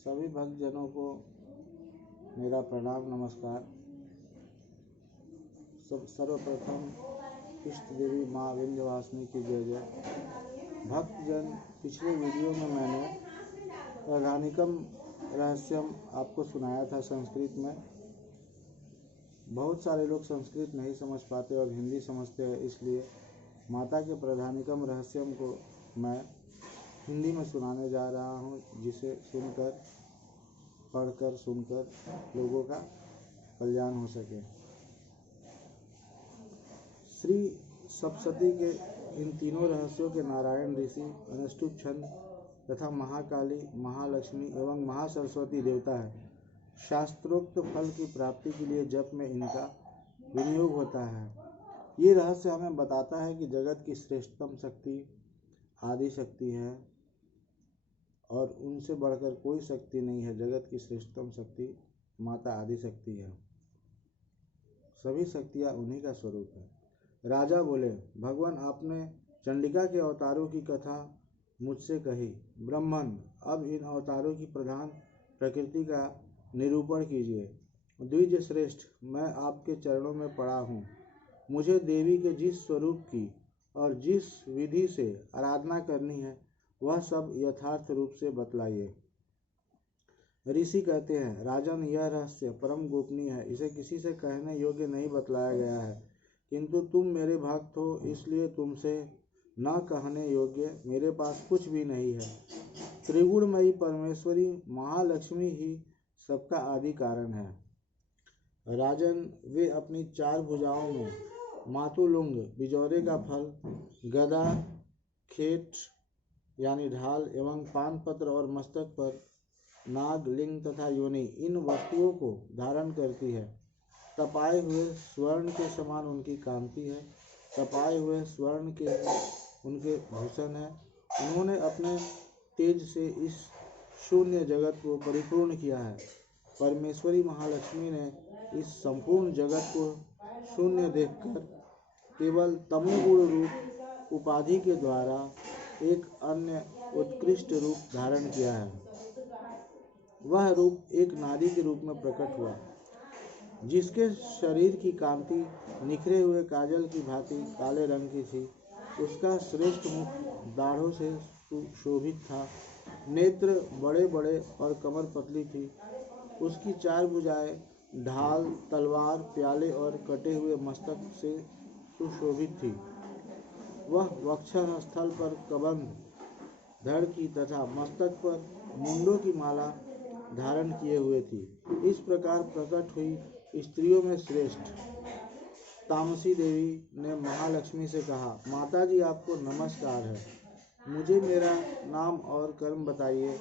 सभी भक्तजनों को मेरा प्रणाम नमस्कार। सर्वप्रथम इष्ट देवी माँ विंध्यवासिनी की जय जय। भक्तजन, पिछले वीडियो में मैंने प्रधानिकम रहस्यम आपको सुनाया था संस्कृत में। बहुत सारे लोग संस्कृत नहीं समझ पाते और हिंदी समझते हैं, इसलिए माता के प्रधानिकम रहस्यम को मैं हिंदी में सुनाने जा रहा हूँ, जिसे सुनकर पढ़कर सुनकर लोगों का कल्याण हो सके। श्री सप्तशती के इन तीनों रहस्यों के नारायण ऋषि, अनुष्टुप छंद तथा महाकाली, महालक्ष्मी एवं महासरस्वती देवता है। शास्त्रोक्त फल की प्राप्ति के लिए जप में इनका विनियोग होता है। ये रहस्य हमें बताता है कि जगत की श्रेष्ठतम शक्ति आदि शक्ति है और उनसे बढ़कर कोई शक्ति नहीं है। जगत की श्रेष्ठतम शक्ति माता आदि शक्ति है। सभी शक्तियाँ उन्हीं का स्वरूप है। राजा बोले, भगवान आपने चंडिका के अवतारों की कथा मुझसे कही। ब्राह्मण, अब इन अवतारों की प्रधान प्रकृति का निरूपण कीजिए। द्विज श्रेष्ठ, मैं आपके चरणों में पड़ा हूँ। मुझे देवी के जिस स्वरूप की और जिस विधि से आराधना करनी है वह सब यथार्थ रूप से बतलाइए। ऋषि कहते हैं, राजन, यह रहस्य परम गोपनीय है, इसे किसी से कहने योग्य नहीं बतलाया गया है, किंतु तुम मेरे भक्त हो, इसलिए तुमसे न कहने योग्य मेरे पास कुछ भी नहीं है। त्रिगुणमयी परमेश्वरी महालक्ष्मी ही सबका आदि कारण है। राजन, वे अपनी चार भुजाओं में मातुलुंग, बिजौरे का फल, गदा, खेट यानी ढाल एवं पान पत्र और मस्तक पर नाग, लिंग तथा योनि, इन वस्तुओं को धारण करती है। तपाए हुए स्वर्ण के समान उनकी कांति है। तपाए हुए स्वर्ण के उनके भूषण है। उन्होंने अपने तेज से इस शून्य जगत को परिपूर्ण किया है। परमेश्वरी महालक्ष्मी ने इस संपूर्ण जगत को शून्य देखकर केवल तमोगुण रूप उपाधि के द्वारा एक अन्य उत्कृष्ट रूप धारण किया है। वह रूप एक नारी के रूप में प्रकट हुआ, जिसके शरीर की कांति निखरे हुए काजल की भांति काले रंग की थी। उसका श्रेष्ठ मुख दाढ़ों से शोभित था। नेत्र बड़े बड़े और कमर पतली थी। उसकी चार भुजाएं ढाल, तलवार, प्याले और कटे हुए मस्तक से सुशोभित थी। वह वक्षस्थल स्थल पर कबंध, धड़ की तथा मस्तक पर मुंडों की माला धारण किए हुए थी। इस प्रकार प्रकट हुई स्त्रियों में श्रेष्ठ तामसी देवी ने महालक्ष्मी से कहा, माताजी, आपको नमस्कार है, मुझे मेरा नाम और कर्म बताइए।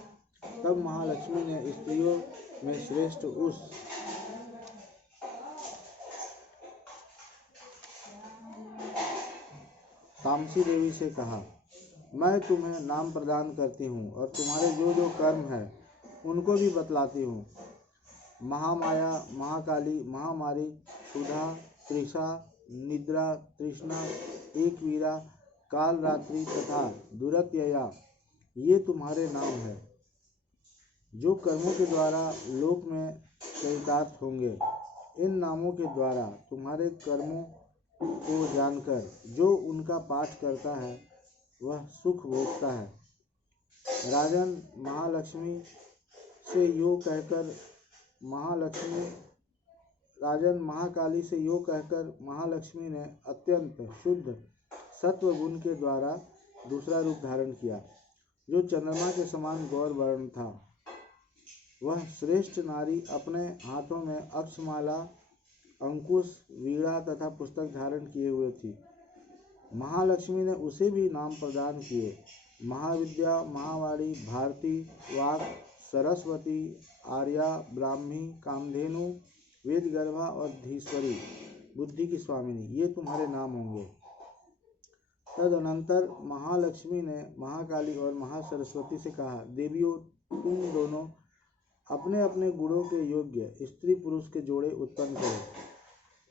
तब महालक्ष्मी ने स्त्रियों में श्रेष्ठ उस तामसी देवी से कहा, मैं तुम्हें नाम प्रदान करती हूँ और तुम्हारे जो जो कर्म है उनको भी बतलाती हूँ। महामाया, महाकाली, महामारी, सुधा, तृषा, निद्रा, तृष्णा, एकवीरा, काल रात्रि तथा दुरत्यया, ये तुम्हारे नाम है, जो कर्मों के द्वारा लोक में चरितार्थ होंगे। इन नामों के द्वारा तुम्हारे कर्मों को जानकर जो उनका पाठ करता है वह सुख भोगता है। राजन, महाकाली से यो कहकर महालक्ष्मी ने अत्यंत शुद्ध सत्व गुण के द्वारा दूसरा रूप धारण किया, जो चंद्रमा के समान गौर वर्ण था। वह श्रेष्ठ नारी अपने हाथों में अक्षमाला, अंकुश, वीणा तथा पुस्तक धारण किए हुए थी। महालक्ष्मी ने उसे भी नाम प्रदान किए, महाविद्या, महावाणी, भारती, वाक, सरस्वती, आर्या, ब्राह्मी, कामधेनु, वेदगर्भा और धीश्वरी, बुद्धि की स्वामिनी, ये तुम्हारे नाम होंगे। तदनंतर महालक्ष्मी ने महाकाली और महासरस्वती से कहा, देवियों, तुम दोनों अपने अपने गुणों के योग्य स्त्री पुरुष के जोड़े उत्पन्न करो।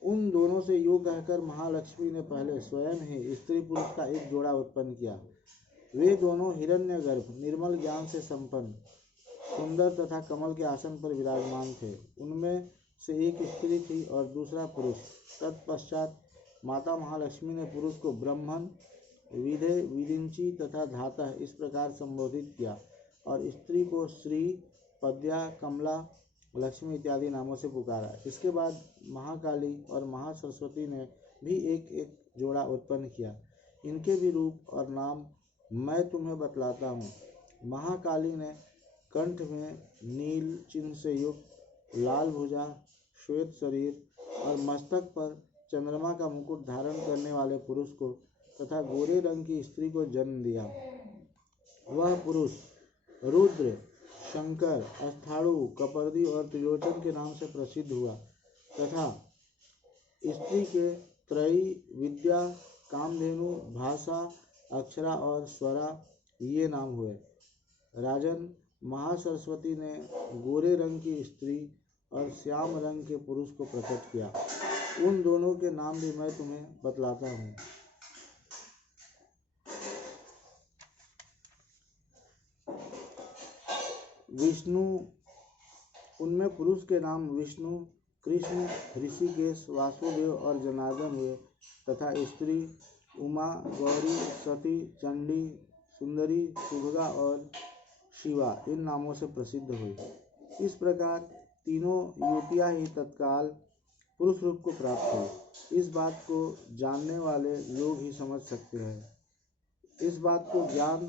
उन दोनों से यो कहकर महालक्ष्मी ने पहले स्वयं ही स्त्री पुरुष का एक जोड़ा उत्पन्न किया। वे दोनों हिरण्यगर्भ, निर्मल ज्ञान से संपन्न, सुंदर तथा कमल के आसन पर विराजमान थे। उनमें से एक स्त्री थी और दूसरा पुरुष। तत्पश्चात माता महालक्ष्मी ने पुरुष को ब्रह्मन, विधे, विरिंची तथा धातः इस प्रकार संबोधित किया और स्त्री को श्री, पद्या, कमला, लक्ष्मी इत्यादि नामों से पुकारा। इसके बाद महाकाली और महासरस्वती ने भी एक एक जोड़ा उत्पन्न किया। इनके भी रूप और नाम मैं तुम्हें बतलाता हूँ। महाकाली ने कंठ में नील चिन्ह से युक्त लाल भुजा, श्वेत शरीर और मस्तक पर चंद्रमा का मुकुट धारण करने वाले पुरुष को तथा गोरे रंग की स्त्री को जन्म दिया। वह पुरुष रुद्र, शंकर, अस्थाणु, कपर्दी और त्रिलोचन के नाम से प्रसिद्ध हुआ तथा स्त्री के त्रयी, विद्या, कामधेनु, भाषा, अक्षरा और स्वरा ये नाम हुए। राजन, महासरस्वती ने गोरे रंग की स्त्री और श्याम रंग के पुरुष को प्रकट किया। उन दोनों के नाम भी मैं तुम्हें बतलाता हूँ। विष्णु, उनमें पुरुष के नाम विष्णु, कृष्ण, ऋषिकेश, वासुदेव और जनार्दन हुए तथा स्त्री उमा, गौरी, सती, चंडी, सुंदरी, सुभगा और शिवा इन नामों से प्रसिद्ध हुई। इस प्रकार तीनों युवतियाँ ही तत्काल पुरुष रूप को प्राप्त हुई। इस बात को जानने वाले लोग ही समझ सकते हैं। इस बात को ज्ञान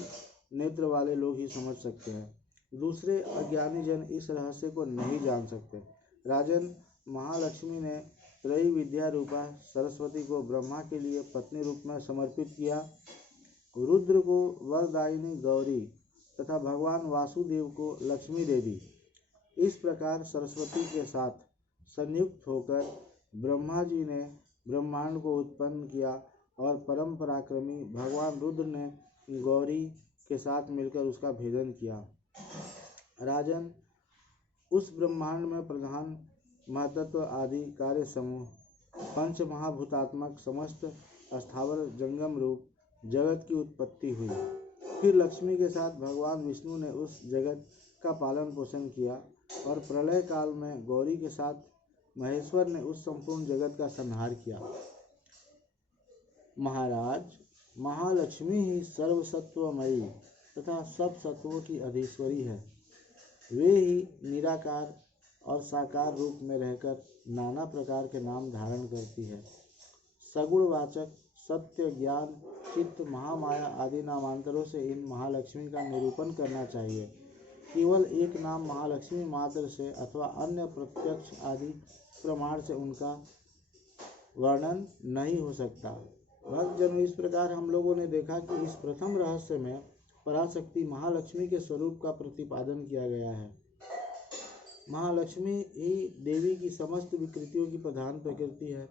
नेत्र वाले लोग ही समझ सकते हैं। दूसरे अज्ञानी जन इस रहस्य को नहीं जान सकते। राजन, महालक्ष्मी ने त्रयी विद्या रूपा सरस्वती को ब्रह्मा के लिए पत्नी रूप में समर्पित किया, रुद्र को वरदायिनी गौरी तथा भगवान वासुदेव को लक्ष्मी देवी। इस प्रकार सरस्वती के साथ संयुक्त होकर ब्रह्मा जी ने ब्रह्मांड को उत्पन्न किया और परम पराक्रमी भगवान रुद्र ने गौरी के साथ मिलकर उसका भेदन किया। राजन, उस ब्रह्मांड में प्रधान महतत्व आदि कार्य समूह, पंच महाभूतात्मक समस्त स्थावर जंगम रूप जगत की उत्पत्ति हुई। फिर लक्ष्मी के साथ भगवान विष्णु ने उस जगत का पालन पोषण किया और प्रलय काल में गौरी के साथ महेश्वर ने उस संपूर्ण जगत का संहार किया। महाराज, महालक्ष्मी ही सर्वसत्वमयी तथा सब सत्वों की अधीश्वरी है। वे ही निराकार और साकार रूप में रहकर नाना प्रकार के नाम धारण करती है। सगुणवाचक, सत्य, ज्ञान, चित्त, महामाया आदि नामांतरों से इन महालक्ष्मी का निरूपण करना चाहिए। केवल एक नाम महालक्ष्मी मात्र से अथवा अन्य प्रत्यक्ष आदि प्रमाण से उनका वर्णन नहीं हो सकता। भक्तजनों, इस प्रकार हम लोगों ने देखा कि इस प्रथम रहस्य में पराशक्ति महालक्ष्मी के स्वरूप का प्रतिपादन किया गया है। महालक्ष्मी ही देवी की समस्त विकृतियों की प्रधान प्रकृति है।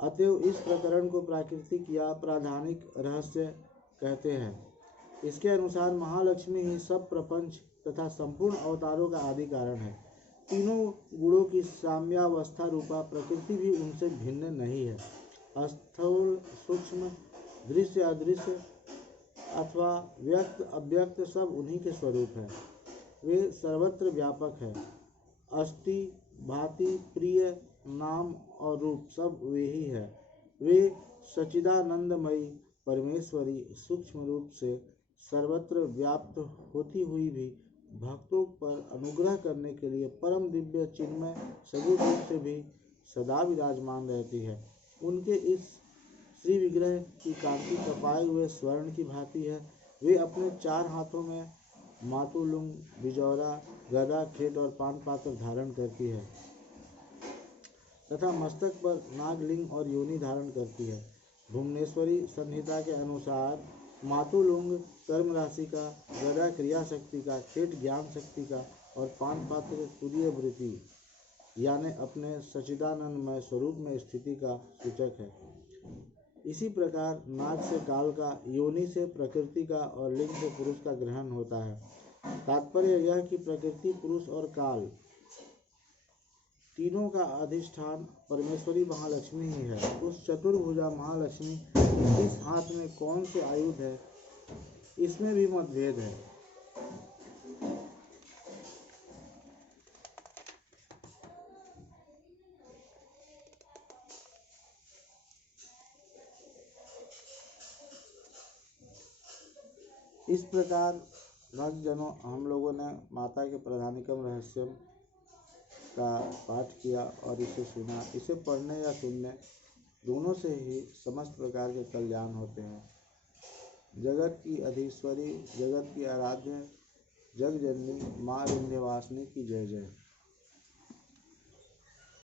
अतएव इस प्रकरण को प्राकृतिक या प्राधानिक रहस्य कहते हैं। इसके अनुसार महालक्ष्मी ही सब प्रपंच तथा संपूर्ण अवतारों का आदि कारण है। तीनों गुणों की साम्यावस्था रूपा प्रकृति भी उनसे भिन्न नहीं है। स्थूल, सूक्ष्म, दृश्य, अदृश्य अथवा व्यक्त, अव्यक्त सब उन्हीं के स्वरूप है। वे सर्वत्र व्यापक है। अस्थि, भांति, प्रिय, नाम और रूप सब वे ही है। वे सच्चिदानंदमयी परमेश्वरी सूक्ष्म रूप से सर्वत्र व्याप्त होती हुई भी भक्तों पर अनुग्रह करने के लिए परम दिव्य चिन्मय सगुण रूप से भी सदा विराजमान रहती है। उनके इस श्री विग्रह की कांति तपाए हुए स्वर्ण की भांति है। वे अपने चार हाथों में मातुलुंग, बिजौरा, गदा, खेत और पान पात्र धारण करती है तथा मस्तक पर नागलिंग और योनि धारण करती है। भुवनेश्वरी संहिता के अनुसार मातुलुंग कर्म राशि का, गदा क्रिया शक्ति का, खेत ज्ञान शक्ति का और पान पात्र तुरीय वृत्ति यानी अपने सच्चिदानंदमय स्वरूप में स्थिति का सूचक है। इसी प्रकार नाग से काल का, योनि से प्रकृति का और लिंग से पुरुष का ग्रहण होता है। तात्पर्य यह कि प्रकृति, पुरुष और काल तीनों का अधिष्ठान परमेश्वरी महालक्ष्मी ही है। उस चतुर्भुजा महालक्ष्मी इस हाथ में कौन से आयुध है, इसमें भी मतभेद है। इस प्रकार भक्तजनों, हम लोगों ने माता के प्रधानिकम रहस्यम का पाठ किया और इसे सुना। इसे पढ़ने या सुनने दोनों से ही समस्त प्रकार के कल्याण होते हैं। जगत की अधीश्वरी, जगत की आराध्य जगजननी माँ विंध्यवासिनी की जय जय।